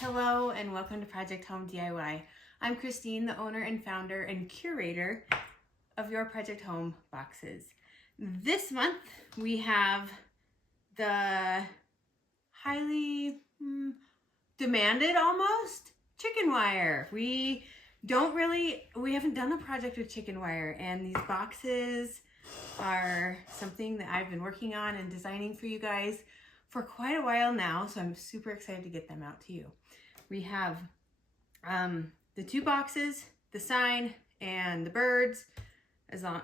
Hello and welcome to Project Home DIY. I'm Christine, the owner and founder and curator of your Project Home boxes. This month we have the highly demanded almost Chickenwire. We haven't done a project with Chickenwire, and these boxes are something that I've been working on and designing for you guys for quite a while now, so I'm super excited to get them out to you. We have the two boxes, the sign, and the birds,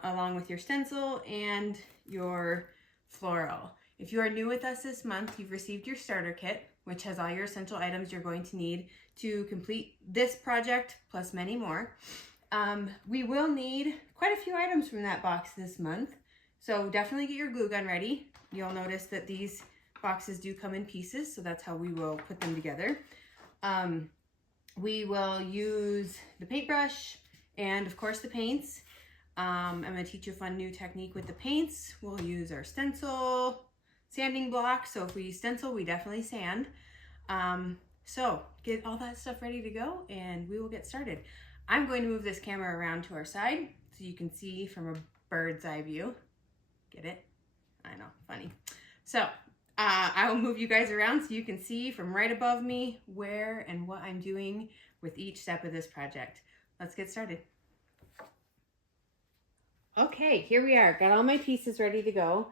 along with your stencil and your floral. If you are new with us this month, you've received your starter kit, which has all your essential items you're going to need to complete this project, plus many more. We will need quite a few items from that box this month, so definitely get your glue gun ready. You'll notice that these boxes do come in pieces, so that's how we will put them together. We will use the paintbrush and of course the paints. I'm going to teach you a fun new technique with the paints. We'll use our stencil sanding block, so if we stencil, we definitely sand. So get all that stuff ready to go and we will get started. I'm going to move this camera around to our side so you can see from a bird's eye view. Get it? I know, funny. So I will move you guys around so you can see from right above me where and what I'm doing with each step of this project. Let's get started. Okay, here we are. Got all my pieces ready to go.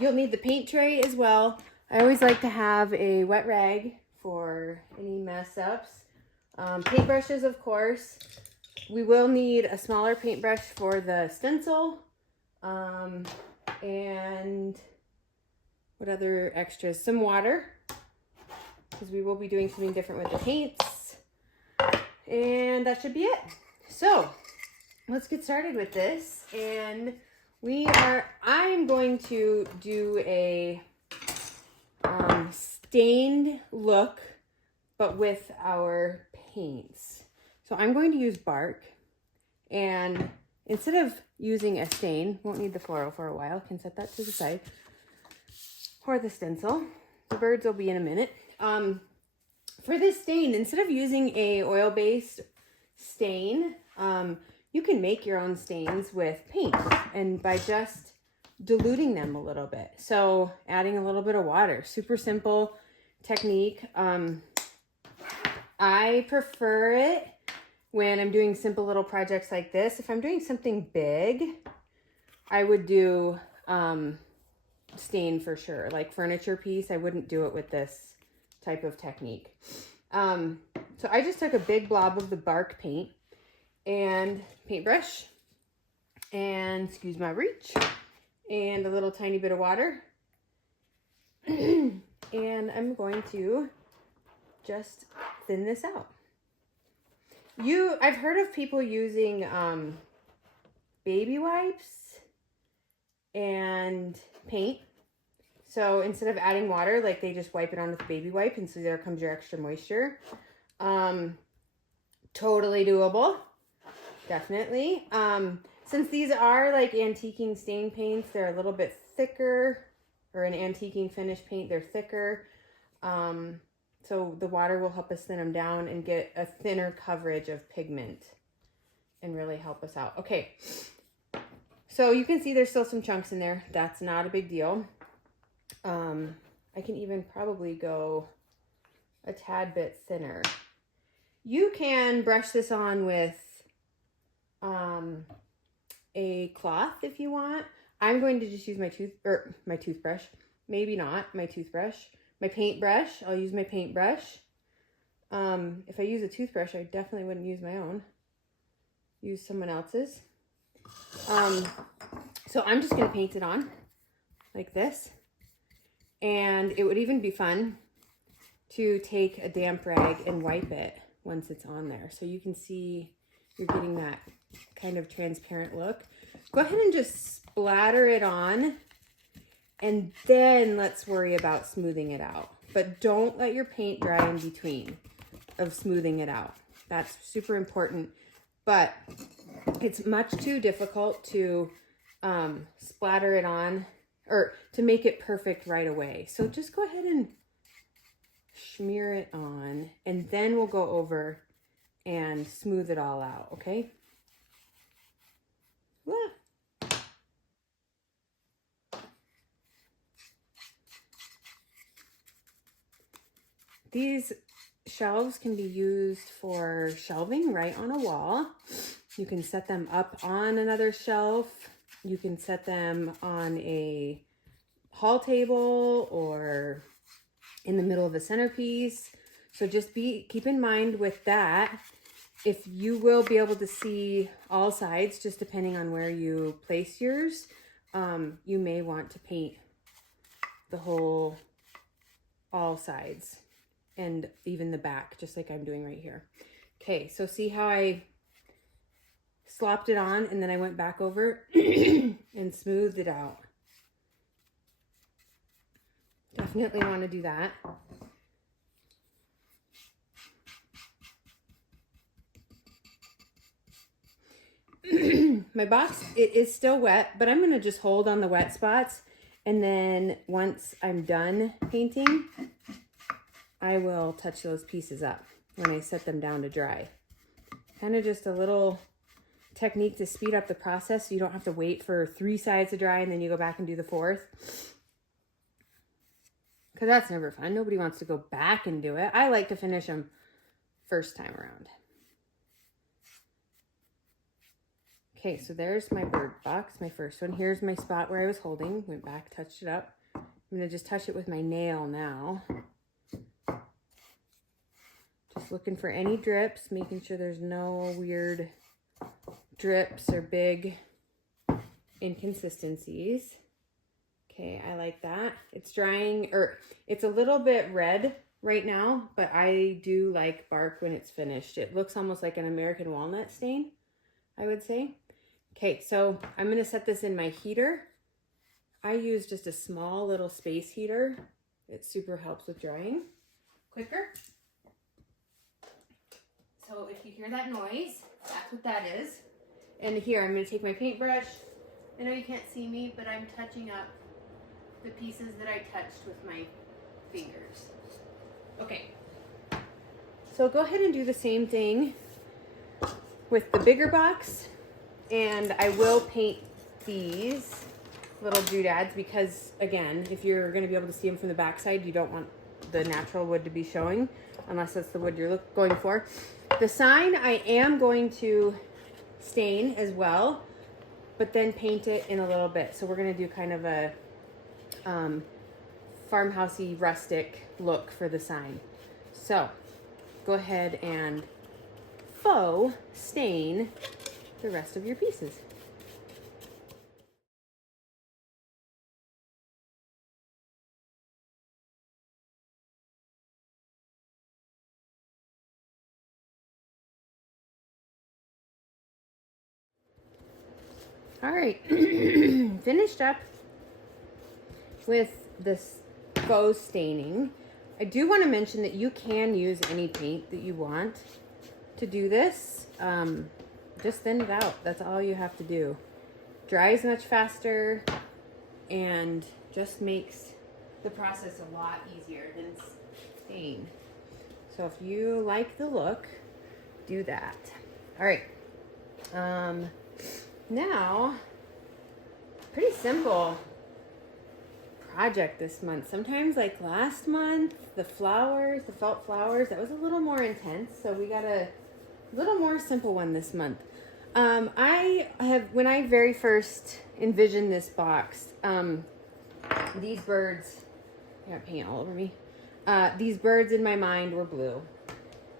You'll need the paint tray as well. I always like to have a wet rag for any mess ups. Paintbrushes, of course. We will need a smaller paintbrush for the stencil. And what other extras? Some water, because we will be doing something different with the paints. And that should be it. So let's get started with this. And I'm going to do a stained look, but with our paints. So I'm going to use bark, and instead of using a stain, won't need the floral for a while, can set that to the side. For the stencil, the birds will be in a minute. For this stain, instead of using a oil-based stain, you can make your own stains with paint, and by just diluting them a little bit. So adding a little bit of water, super simple technique. I prefer it when I'm doing simple little projects like this. If I'm doing something big, I would do stain for sure. Like furniture piece, I wouldn't do it with this type of technique. So I just took a big blob of the bark paint and paintbrush and, excuse my reach, and a little tiny bit of water. And I'm going to just thin this out. I've heard of people using baby wipes and paint. So instead of adding water, like they just wipe it on with a baby wipe, and so there comes your extra moisture. Totally doable, definitely. Since these are like antiquing stain paints, they're a little bit thicker, or an antiquing finish paint, they're thicker. So the water will help us thin them down and get a thinner coverage of pigment and really help us out. Okay. So you can see there's still some chunks in there. That's not a big deal. I can even probably go a tad bit thinner. You can brush this on with a cloth if you want. I'm going to just use my toothbrush. Maybe not my toothbrush. My paintbrush. I'll use my paintbrush. If I use a toothbrush, I definitely wouldn't use my own. Use someone else's. So I'm just going to paint it on like this. And it would even be fun to take a damp rag and wipe it once it's on there. So you can see you're getting that kind of transparent look. Go ahead and just splatter it on, and then let's worry about smoothing it out. But don't let your paint dry in between of smoothing it out. That's super important. But it's much too difficult to splatter it on, or to make it perfect right away. So just go ahead and smear it on, and then we'll go over and smooth it all out, okay? These shelves can be used for shelving right on a wall. You can set them up on another shelf. You can set them on a hall table or in the middle of a centerpiece. So just keep in mind with that, if you will be able to see all sides, just depending on where you place yours, you may want to paint the whole, all sides, and even the back, just like I'm doing right here. Okay, so see how I slopped it on and then I went back over and smoothed it out. Definitely want to do that. My box, it is still wet, but I'm going to just hold on the wet spots, and then once I'm done painting, I will touch those pieces up when I set them down to dry. Kind of just a little technique to speed up the process so you don't have to wait for 3 sides to dry and then you go back and do the 4th. Because that's never fun. Nobody wants to go back and do it. I like to finish them first time around. Okay, so there's my bird box, my first one. Here's my spot where I was holding. Went back, touched it up. I'm going to just touch it with my nail now. Just looking for any drips, making sure there's no weird drips or big inconsistencies. Okay, I like that. It's drying, or it's a little bit red right now, but I do like bark when it's finished. It looks almost like an American walnut stain, I would say. Okay, so I'm going to set this in my heater. I use just a small little space heater. It super helps with drying quicker. So if you hear that noise, that's what that is. And here, I'm going to take my paintbrush. I know you can't see me, but I'm touching up the pieces that I touched with my fingers. Okay. So go ahead and do the same thing with the bigger box. And I will paint these little doodads because, again, if you're going to be able to see them from the backside, you don't want the natural wood to be showing unless that's the wood you're going for. The sign I am going to stain as well, but then paint it in a little bit. So we're going to do kind of a farmhousey rustic look for the sign. So go ahead and faux stain the rest of your pieces. All right, finished up with this faux staining. I do want to mention that you can use any paint that you want to do this. Just thin it out. That's all you have to do. Dries much faster and just makes the process a lot easier than stain. So if you like the look, do that. All right. Now, pretty simple project this month. Sometimes like last month, the flowers, the felt flowers, that was a little more intense. So we got a little more simple one this month. When I very first envisioned this box, these birds, I got paint all over me. These birds in my mind were blue.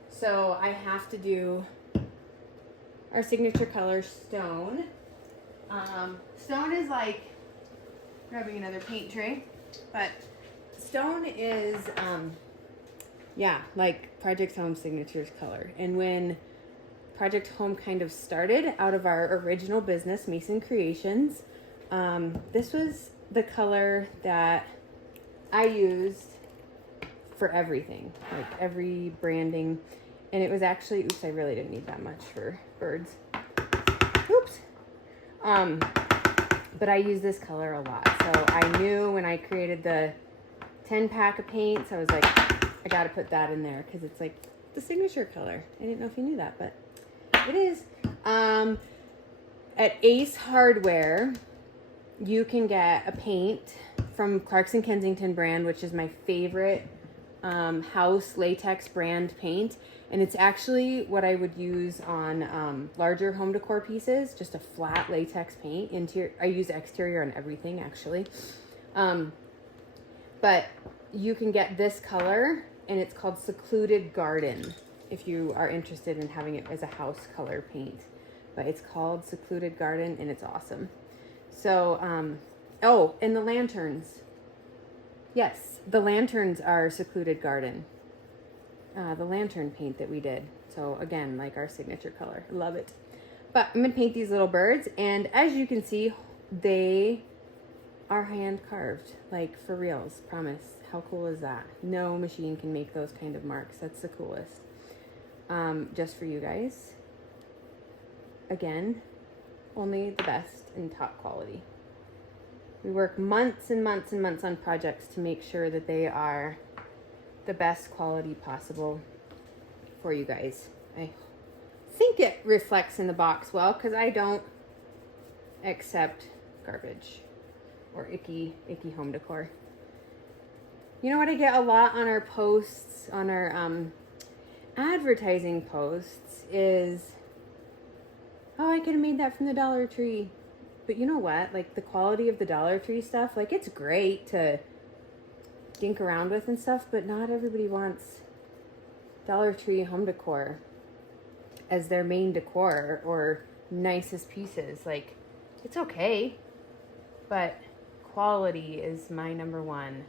So I have to do our signature color, Stone. Stone is like, grabbing another paint tray, but Stone is, like Project Home Signatures color. And when Project Home kind of started out of our original business, Mason Creations, this was the color that I used for everything, like every branding. And it was actually, oops, I really didn't need that much for birds. Oops. But I use this color a lot. So I knew when I created the 10 pack of paints, I was like, I gotta put that in there because it's like the signature color. I didn't know if you knew that, but it is. At Ace Hardware, you can get a paint from Clarkson Kensington brand, which is my favorite house latex brand paint. And it's actually what I would use on larger home decor pieces, just a flat latex paint. I use exterior on everything, actually. But you can get this color, and it's called Secluded Garden, if you are interested in having it as a house color paint. But it's called Secluded Garden, and it's awesome. So, oh, and the lanterns. Yes, the lanterns are Secluded Garden. The lantern paint that we did. So again, like our signature color. Love it. But I'm going to paint these little birds. And as you can see, they are hand carved. Like for reals. Promise. How cool is that? No machine can make those kind of marks. That's the coolest. Just for you guys. Again, only the best and top quality. We work months and months and months on projects to make sure that they are the best quality possible for you guys. I think it reflects in the box well because I don't accept garbage or icky home decor. You know what I get a lot on our posts, on our advertising posts is, oh, I could have made that from the Dollar Tree. But you know what? Like the quality of the Dollar Tree stuff, like it's great to dink around with and stuff, but not everybody wants Dollar Tree home decor as their main decor or nicest pieces. Like, it's okay, but quality is my number one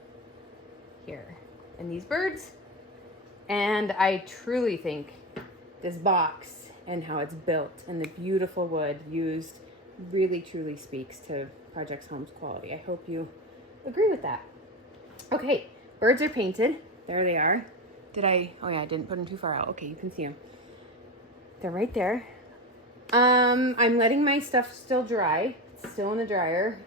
here. And these birds, and I truly think this box and how it's built and the beautiful wood used really truly speaks to Project Home's quality. I hope you agree with that. Okay, birds are painted. There they are. Oh yeah, I didn't put them too far out. Okay, you can see them. They're right there. I'm letting my stuff still dry. It's still in the dryer.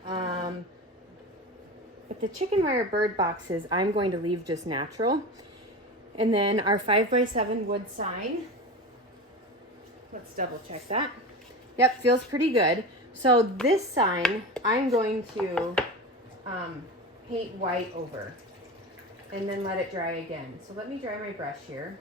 But the Chickenwire bird boxes, I'm going to leave just natural. And then our 5x7 wood sign. Let's double check that. Yep, feels pretty good. So this sign, I'm going to paint white over and then let it dry again. So let me dry my brush here.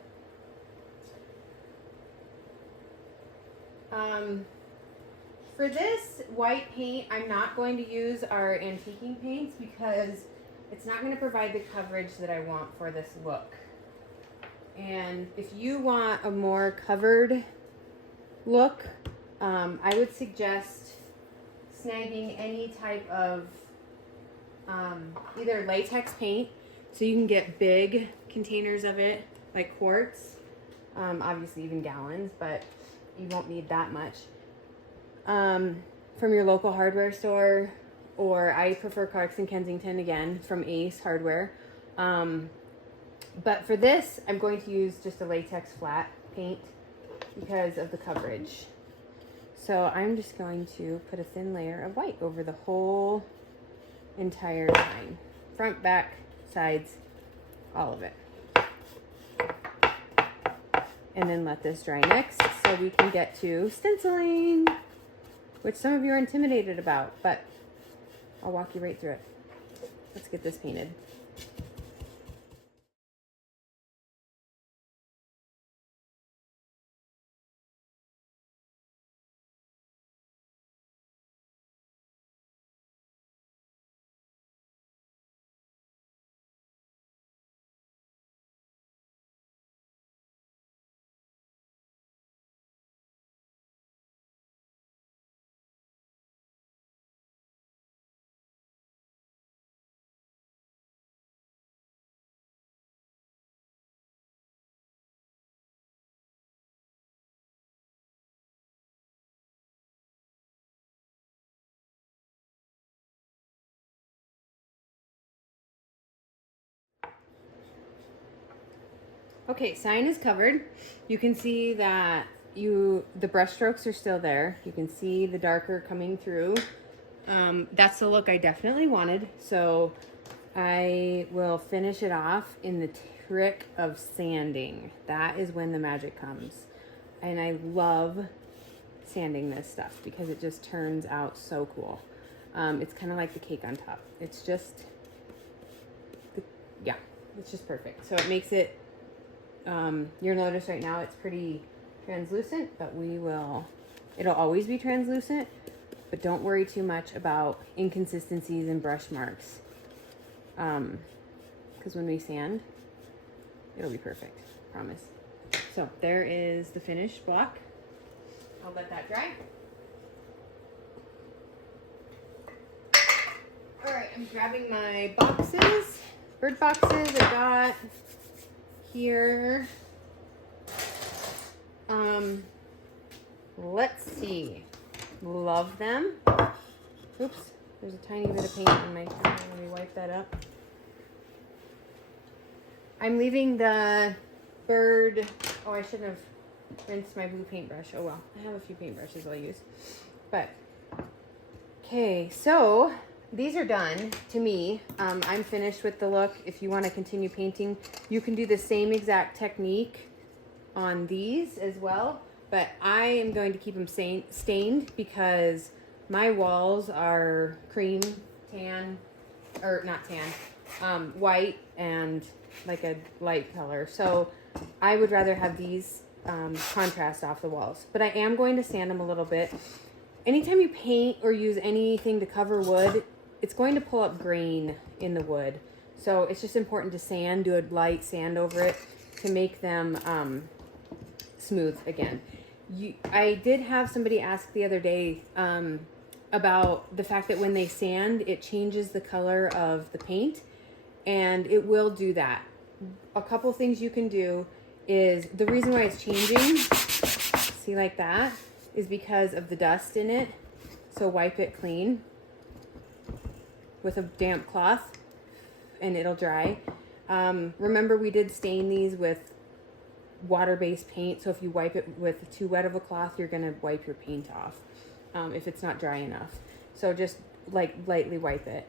For this white paint, I'm not going to use our antiquing paints because it's not going to provide the coverage that I want for this look. And if you want a more covered look, I would suggest snagging any type of either latex paint, so you can get big containers of it, like quarts, obviously even gallons, but you won't need that much, from your local hardware store, or I prefer Clarkson Kensington, again, from Ace Hardware. But for this, I'm going to use just a latex flat paint because of the coverage. So I'm just going to put a thin layer of white over the whole entire sign. Front, back, sides, all of it. And then let this dry next so we can get to stenciling, which some of you are intimidated about, but I'll walk you right through it. Let's get this painted. Okay, sign is covered. You can see that the brush strokes are still there. You can see the darker coming through. That's the look I definitely wanted. So I will finish it off in the trick of sanding. That is when the magic comes. And I love sanding this stuff because it just turns out so cool. It's kind of like the cake on top. It's just, yeah, it's just perfect. So it makes it, you'll notice right now it's pretty translucent, but it'll always be translucent, but don't worry too much about inconsistencies and brush marks. Because when we sand, it'll be perfect, promise. So there is the finished block. I'll let that dry. All right, I'm grabbing my boxes, bird boxes I got here. Let's see. Love them. Oops, there's a tiny bit of paint in my camera. Let me wipe that up. I'm leaving the bird. Oh, I should have rinsed my blue paintbrush. Oh well, I have a few paintbrushes I'll use. But okay, so these are done to me. I'm finished with the look. If you want to continue painting, you can do the same exact technique on these as well. But I am going to keep them stained because my walls are cream, tan, or not tan, white and like a light color. So I would rather have these contrast off the walls. But I am going to sand them a little bit. Anytime you paint or use anything to cover wood, it's going to pull up grain in the wood. So it's just important to sand, do a light sand over it to make them smooth again. I did have somebody ask the other day about the fact that when they sand, it changes the color of the paint, and it will do that. A couple things you can do is, the reason why it's changing, see like that, is because of the dust in it. So wipe it clean with a damp cloth and it'll dry. Remember, we did stain these with water-based paint, so if you wipe it with too wet of a cloth, you're going to wipe your paint off if it's not dry enough. So just like lightly wipe it.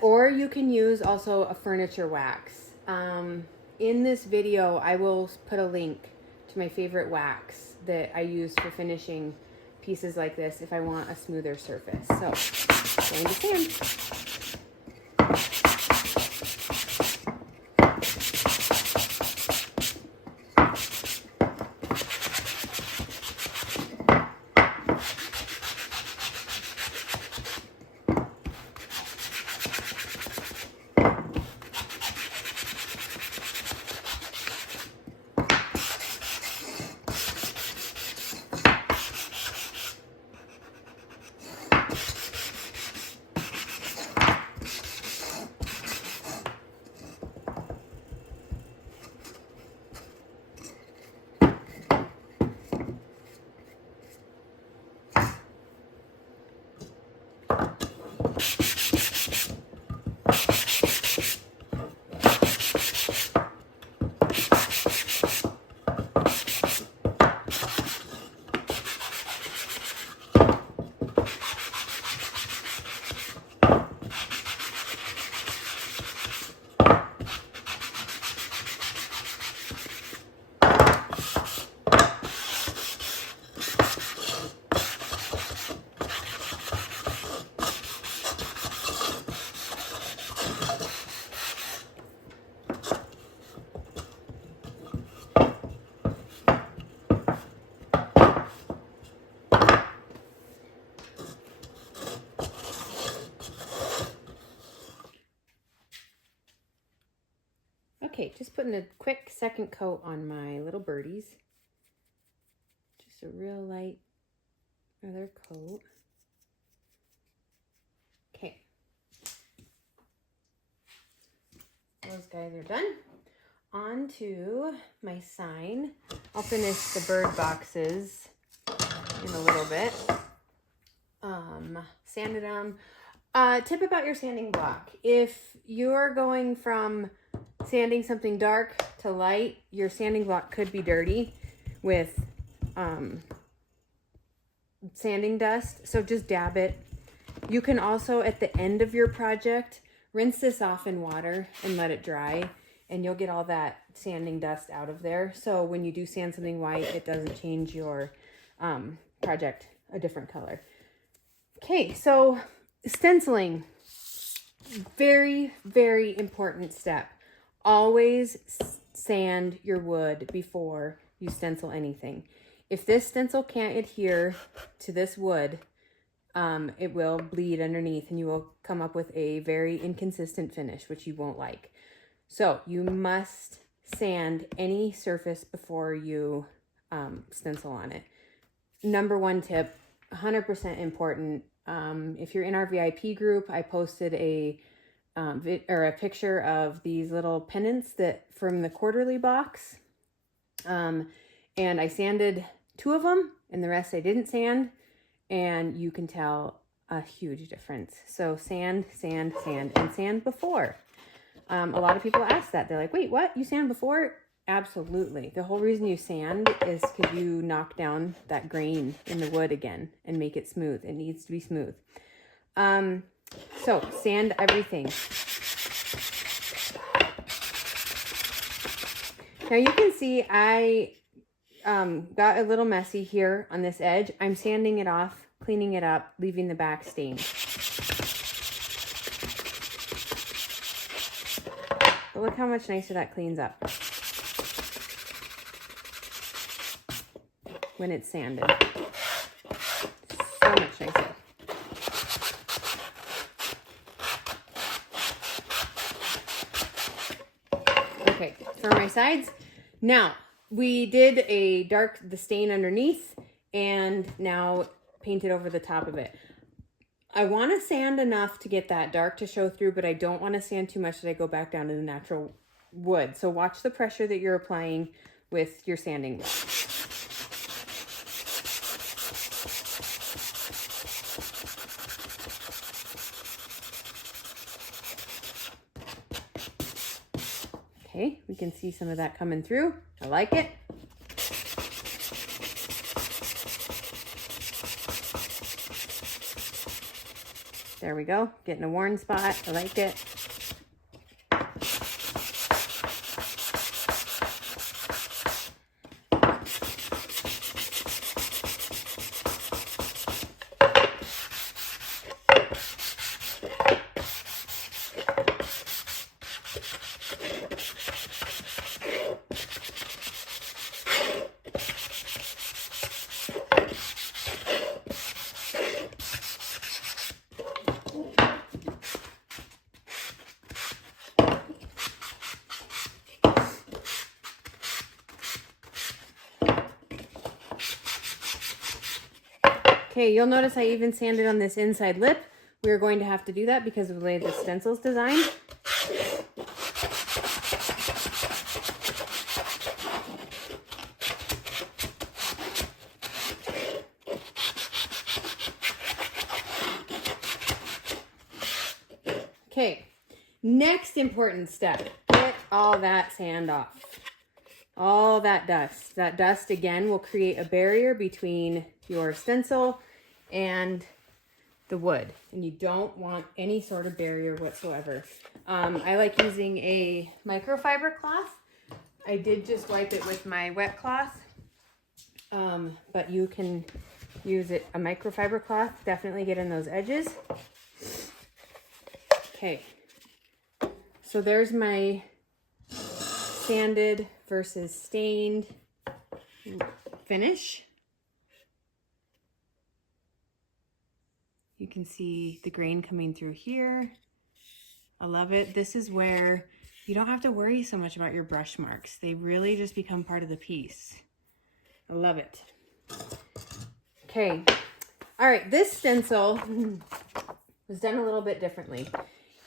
Or you can use also a furniture wax. In this video, I will put a link to my favorite wax that I use for finishing pieces like this if I want a smoother surface. So, going to sand. Okay, just putting a quick second coat on my little birdies. Just a real light other coat. Okay. Those guys are done. On to my sign. I'll finish the bird boxes in a little bit. Sanded them. Tip about your sanding block. If you're going from sanding something dark to light, your sanding block could be dirty with sanding dust. So just dab it You can also, at the end of your project, rinse this off in water and let it dry, and you'll get all that sanding dust out of there. So when you do sand something white, it doesn't change your project a different color. Okay, so stenciling, very, very important step. Always sand your wood before you stencil anything. If this stencil can't adhere to this wood, it will bleed underneath and you will come up with a very inconsistent finish, which you won't like. So you must sand any surface before you stencil on it. Number one tip, 100% important. If you're in our VIP group, I posted a picture of these little pendants that from the quarterly box. And I sanded 2 of them and the rest I didn't sand. And you can tell a huge difference. So sand, sand, sand, and sand before. A lot of people ask that. They're like, wait, what? You sand before? Absolutely. The whole reason you sand is because you knock down that grain in the wood again and make it smooth. It needs to be smooth. So sand everything. Now you can see I got a little messy here on this edge. I'm sanding it off, cleaning it up, leaving the back stain. But look how much nicer that cleans up when it's sanded. So much nicer. Okay, for my sides. Now, we did the stain underneath and now painted over the top of it. I want to sand enough to get that dark to show through, but I don't want to sand too much that I go back down to the natural wood. So watch the pressure that you're applying with your sanding. Okay, we can see some of that coming through. I like it. There we go, getting a worn spot. I like it. Okay, you'll notice I even sanded on this inside lip. We're going to have to do that because of the way the stencil's designed. Okay, next important step, get all that sand off. All that dust. That dust again will create a barrier between your stencil and the wood, and you don't want any sort of barrier whatsoever. I like using a microfiber cloth. I did just wipe it with my wet cloth, but you can use a microfiber cloth. Definitely get in those edges. Okay, so there's my sanded versus stained finish. You can see the grain coming through here. I love it. This is where you don't have to worry so much about your brush marks. They really just become part of the piece. I love it. Okay. All right, this stencil was done a little bit differently.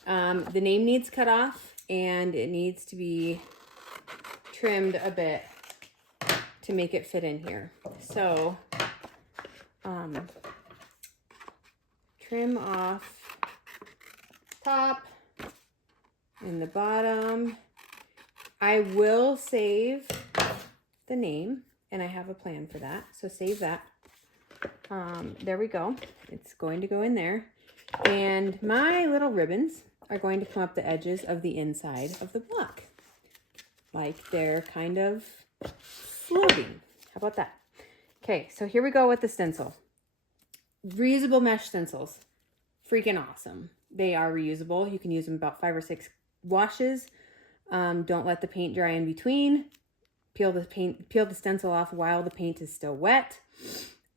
The name needs cut off and it needs to be trimmed a bit to make it fit in here. So, trim off top and the bottom. I will save the name and I have a plan for that. So save that. There we go. It's going to go in there. And my little ribbons are going to come up the edges of the inside of the block. Like they're kind of floating. How about that? Okay, so here we go with the stencil. Reusable mesh stencils. Freaking awesome. They are reusable. You can use them about 5 or 6 washes. Don't let the paint dry in between. Peel the stencil off while the paint is still wet.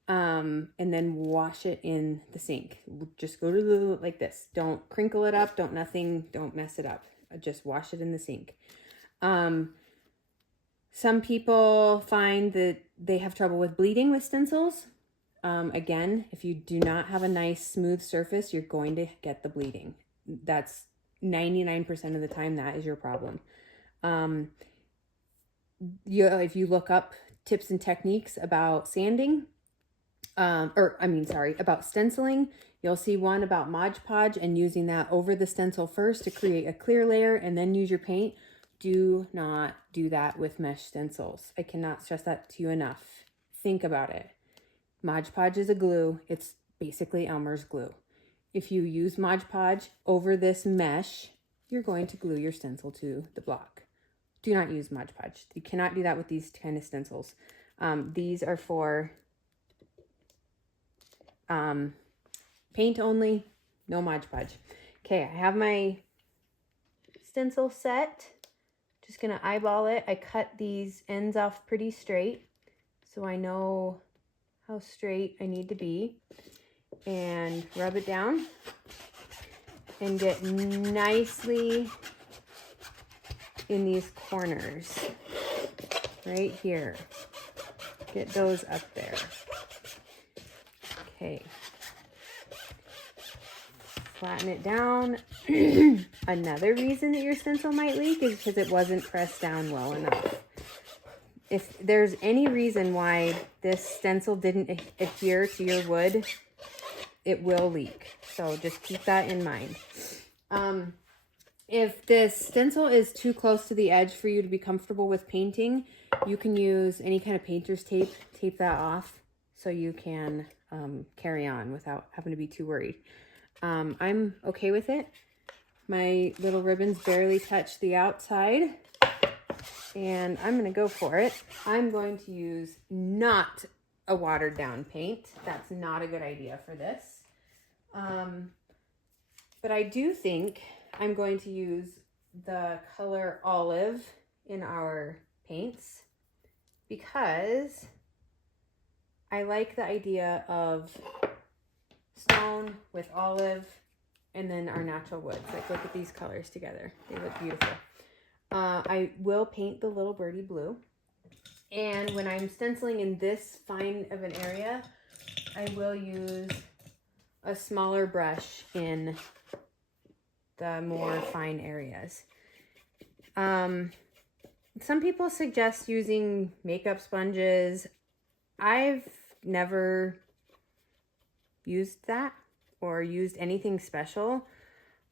And then wash it in the sink. Just go to the, like this. Don't crinkle it up. Don't mess it up. Just wash it in the sink. Some people find that they have trouble with bleeding with stencils. Again, if you do not have a nice smooth surface, you're going to get the bleeding. That's 99% of the time that is your problem. If you look up tips and techniques about sanding, about stenciling, you'll see one about Mod Podge and using that over the stencil first to create a clear layer and then use your paint. Do not do that with mesh stencils. I cannot stress that to you enough. Think about it. Mod Podge is a glue. It's basically Elmer's glue. If you use Mod Podge over this mesh, you're going to glue your stencil to the block. Do not use Mod Podge. You cannot do that with these kind of stencils. These are for paint only, no Mod Podge. Okay, I have my stencil set. Just gonna eyeball it. I cut these ends off pretty straight so I know how straight I need to be, and rub it down and get nicely in these corners right here. Get those up there. Okay. Flatten it down. Another reason that your stencil might leak is because it wasn't pressed down well enough. If there's any reason why this stencil didn't adhere to your wood, it will leak. So just keep that in mind. If this stencil is too close to the edge for you to be comfortable with painting, you can use any kind of painter's tape. Tape that off so you can carry on without having to be too worried. I'm okay with it. My little ribbons barely touch the outside. And I'm going to go for it. I'm going to use not a watered down paint. That's not a good idea for this. But I do think I'm going to use the color olive in our paints because I like the idea of stone with olive and then our natural woods. Like, look at these colors together. They look beautiful. I will paint the little birdie blue. And when I'm stenciling in this fine of an area, I will use a smaller brush in the more fine areas. Some people suggest using makeup sponges. I've never used that or used anything special.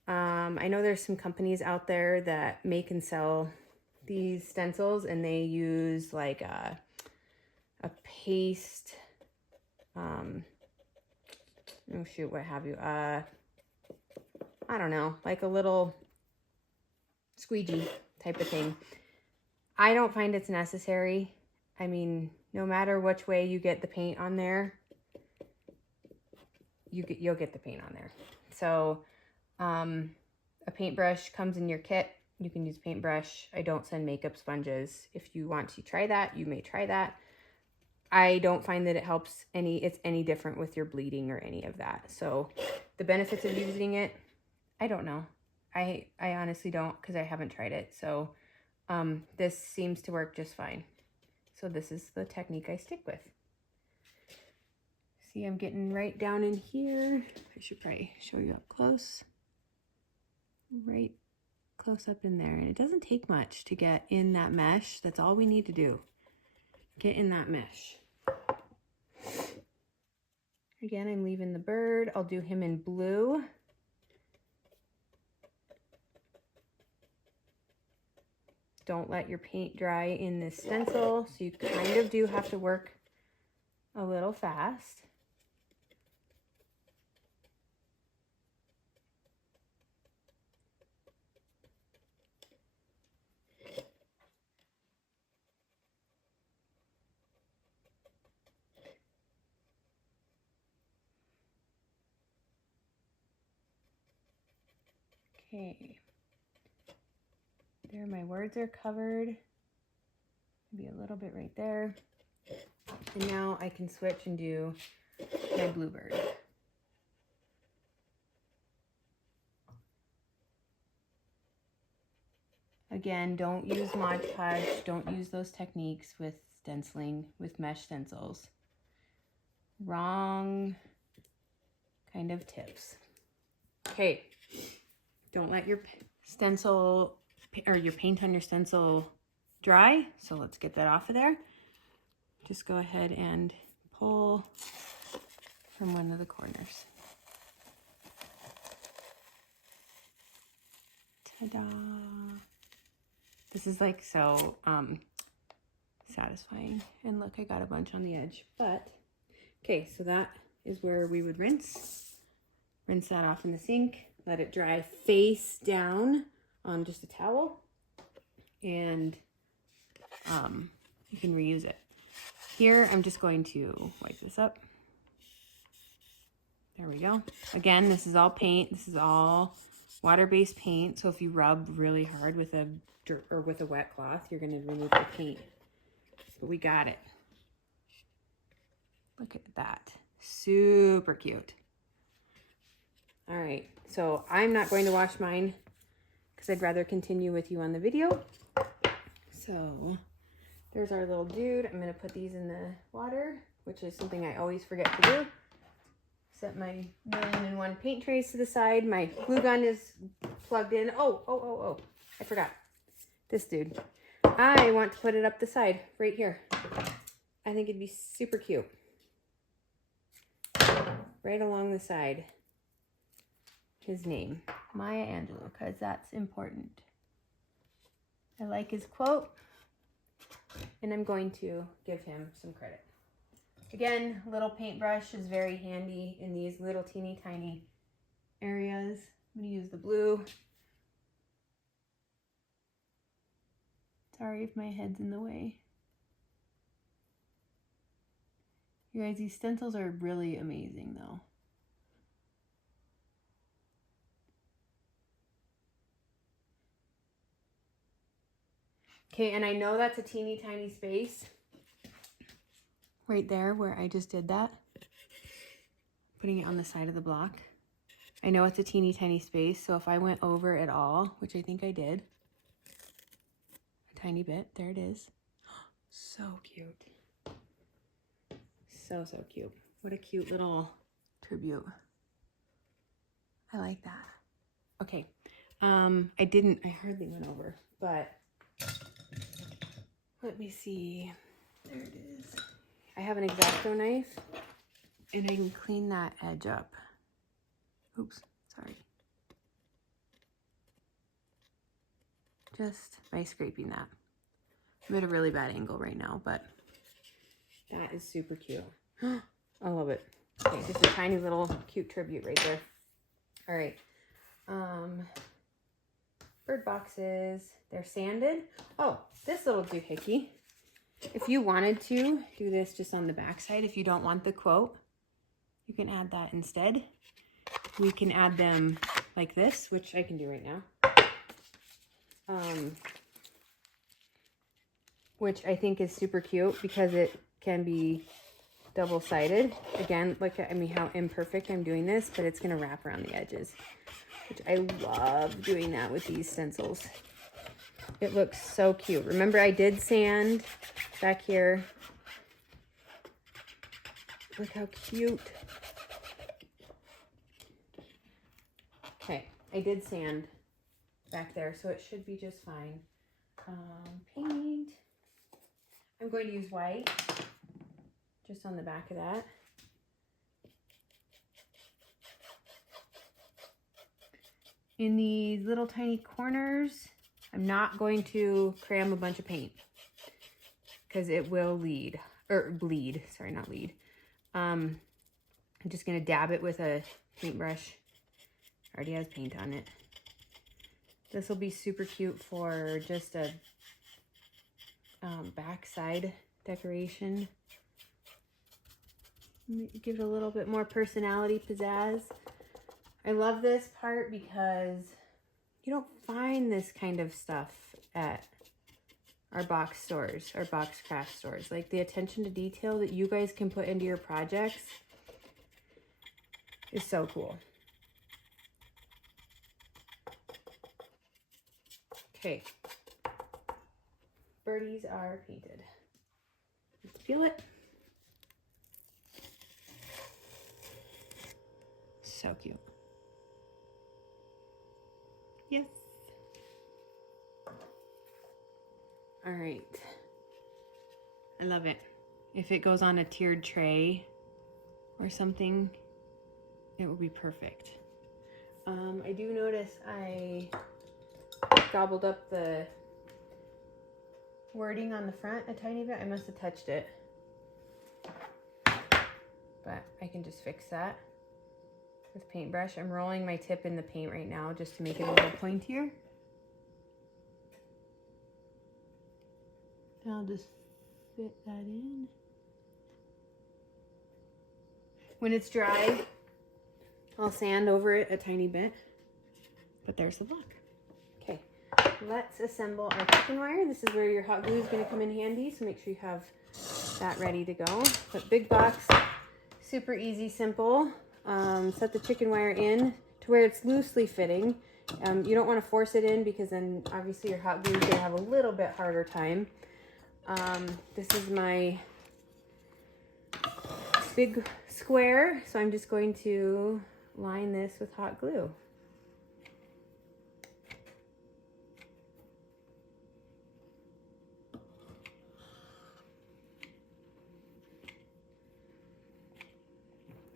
I know there's some companies out there that make and sell these stencils and they use like a paste, what have you, I don't know, like a little squeegee type of thing. I don't find it's necessary. I mean, no matter which way you get the paint on there, you'll get the paint on there. So a paintbrush comes in your kit. You can use paintbrush. I don't send makeup sponges. If you want to try that, you may try that. I don't find that it's any different with your bleeding or any of that. So the benefits of using it, I don't know. I honestly don't because I haven't tried it. So this seems to work just fine. So this is the technique I stick with. See, I'm getting right down in here. I should probably show you up close. Right close up in there. And it doesn't take much to get in that mesh. That's all we need to do. Get in that mesh. Again, I'm leaving the bird. I'll do him in blue. Don't let your paint dry in this stencil. So you kind of do have to work a little fast. Okay. There, my words are covered. Maybe a little bit right there. And now I can switch and do my bluebird. Again, don't use Mod Podge. Don't use those techniques with stenciling, with mesh stencils. Wrong kind of tips. Okay, don't let your stencil or your paint on your stencil dry. So let's get that off of there. Just go ahead and pull from one of the corners. Ta-da! This is like so satisfying. And look, I got a bunch on the edge. But, okay, so that is where we would rinse. Rinse that off in the sink. Let it dry face down on just a towel. And you can reuse it. Here, I'm just going to wipe this up. There we go. Again, this is all paint. This is all water-based paint. So if you rub really hard with a wet cloth, you're going to remove the paint. But we got it. Look at that. Super cute. All right. So I'm not going to wash mine because I'd rather continue with you on the video. So there's our little dude. I'm going to put these in the water, which is something I always forget to do. Set my 1,000,001 paint trays to the side. My glue gun is plugged in. Oh, I forgot. This dude. I want to put it up the side right here. I think it'd be super cute. Right along the side. His name, Maya Angelou, because that's important. I like his quote, and I'm going to give him some credit. Again, little paintbrush is very handy in these little teeny tiny areas. I'm going to use the blue. Sorry if my head's in the way. You guys, these stencils are really amazing though. Okay, and I know that's a teeny tiny space right there where I just did that. Putting it on the side of the block. I know it's a teeny tiny space, so if I went over at all, which I think I did, a tiny bit, there it is. So cute. So cute. What a cute little tribute. I like that. Okay, I hardly went over, but let me see. There it is. I have an X-Acto knife, and I can clean that edge up. Oops, sorry. Just by scraping that. I'm at a really bad angle right now, but that is super cute. I love it. Okay, just a tiny little cute tribute right there. All right. Bird boxes. They're sanded. Oh, this little doohickey. If you wanted to do this just on the back side, if you don't want the quote, you can add that instead. We can add them like this, which I can do right now. Which I think is super cute because it can be double-sided. Again, look at how imperfect I'm doing this, but it's going to wrap around the edges, which I love doing that with these stencils. It looks so cute. Remember, I did sand back here. Look how cute. Okay, I did sand back there, so it should be just fine. Paint. I'm going to use white just on the back of that. In these little tiny corners, I'm not going to cram a bunch of paint because it will bleed. Sorry, not lead. I'm just going to dab it with a paintbrush. Already has paint on it. This will be super cute for just a backside decoration. Give it a little bit more personality, pizzazz. I love this part because You don't find this kind of stuff at our box stores, our box craft stores. Like the attention to detail that you guys can put into your projects is so cool. Okay, birdies are painted. Feel it? So cute. Yes. All right. I love it. If it goes on a tiered tray or something, it will be perfect. I do notice I gobbled up the wording on the front a tiny bit. I must have touched it, but I can just fix that with paintbrush. I'm rolling my tip in the paint right now just to make it a little pointier. I'll just fit that in. When it's dry, I'll sand over it a tiny bit, but there's the block. Okay, let's assemble our Chickenwire. This is where your hot glue is going to come in handy, so make sure you have that ready to go. But big box, super easy, simple. Set the Chickenwire in to where it's loosely fitting. You don't want to force it in because then obviously your hot glue is going to have a little bit harder time. This is my big square, so I'm just going to line this with hot glue.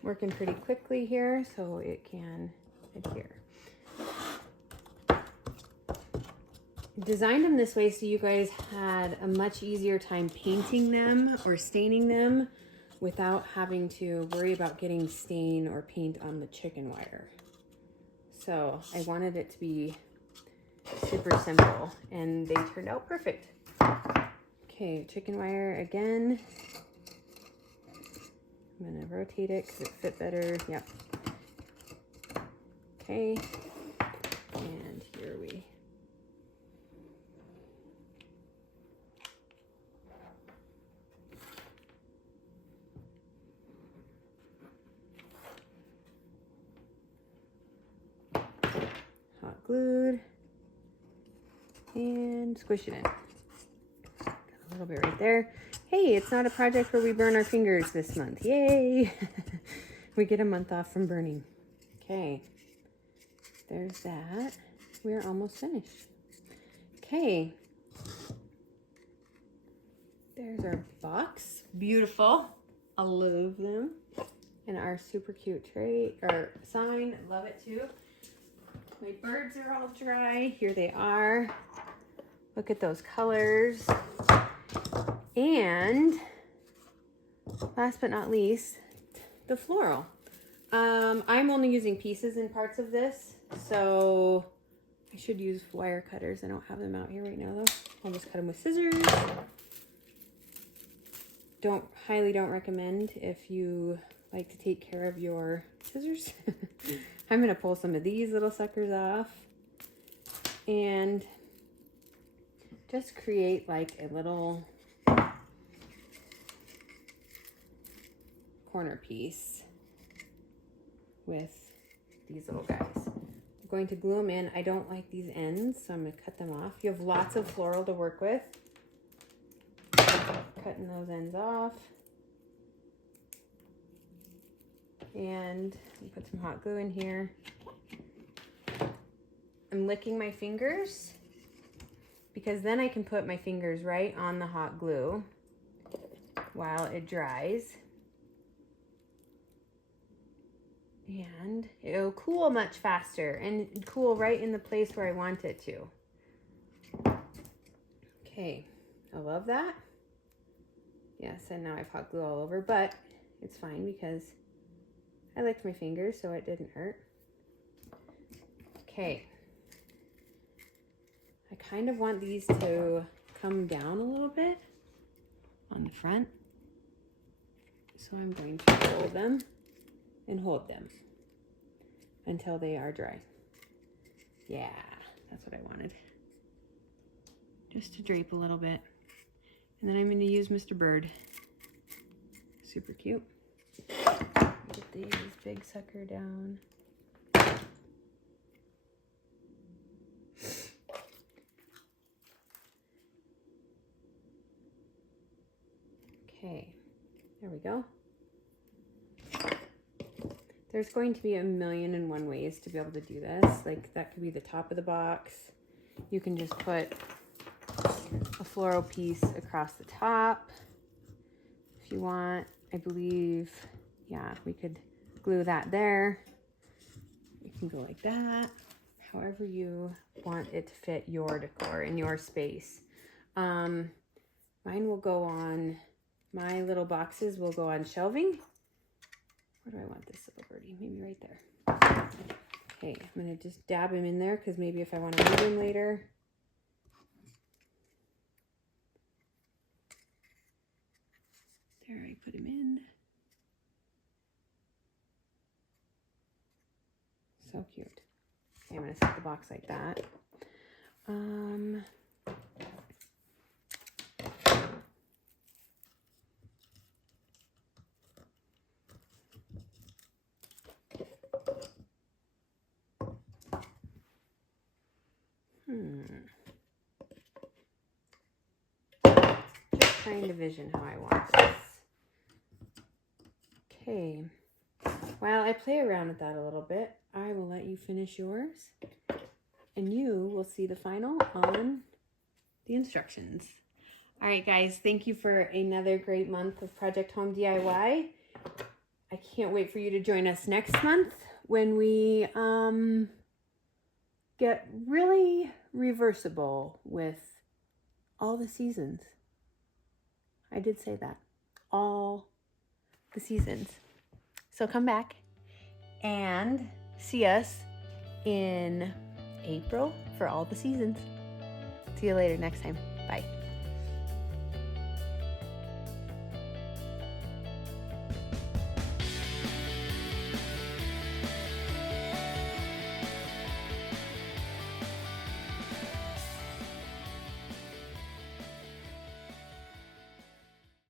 Working pretty quickly here so it can adhere. Designed them this way so you guys had a much easier time painting them or staining them without having to worry about getting stain or paint on the Chickenwire. So I wanted it to be super simple and they turned out perfect. Okay, Chickenwire again. I'm gonna rotate it because it fit better. Yep. Okay, and here we hot glued and squish it in. Got a little bit right there. Hey, it's not a project where we burn our fingers this month. Yay! We get a month off from burning. Okay, there's that. We're almost finished. Okay, there's our box. Beautiful. I love them. And our super cute tray or sign. Love it too. My birds are all dry. Here they are. Look at those colors. And last but not least, the floral. I'm only using pieces and parts of this, so I should use wire cutters. I don't have them out here right now though. I'll just cut them with scissors. Highly don't recommend if you like to take care of your scissors. I'm gonna pull some of these little suckers off and just create like a little corner piece with these little guys. I'm going to glue them in. I don't like these ends, so I'm going to cut them off. You have lots of floral to work with. Cutting those ends off. And put some hot glue in here. I'm licking my fingers because then I can put my fingers right on the hot glue while it dries. And it'll cool much faster and cool right in the place where I want it to. Okay, I love that. Yes, and now I've hot glue all over, but it's fine because I licked my fingers so it didn't hurt. Okay. I kind of want these to come down a little bit on the front. So I'm going to roll them and hold them until they are dry. Yeah, That's what I wanted. Just to drape a little bit. And then I'm going to use Mr. Bird. Super cute. Get these big sucker down. Okay, there we go. There's going to be 1,000,001 ways to be able to do this. Like that could be the top of the box. You can just put a floral piece across the top if you want. I believe, yeah, we could glue that there. You can go like that, however you want it to fit your decor in your space. Mine will go on, my little boxes will go on shelving. Where do I want this little birdie? Maybe right there. Okay, I'm gonna just dab him in there because maybe if I want to move him later. There, I put him in. So cute. Okay, I'm gonna set the box like that. Just trying to vision how I want this. Okay. While I play around with that a little bit, I will let you finish yours, and you will see the final on the instructions. All right, guys, thank you for another great month of Project Home DIY. I can't wait for you to join us next month when we get really reversible with all the seasons. I did say that. All the seasons. So come back and see us in April for all the seasons. See you later next time. Bye.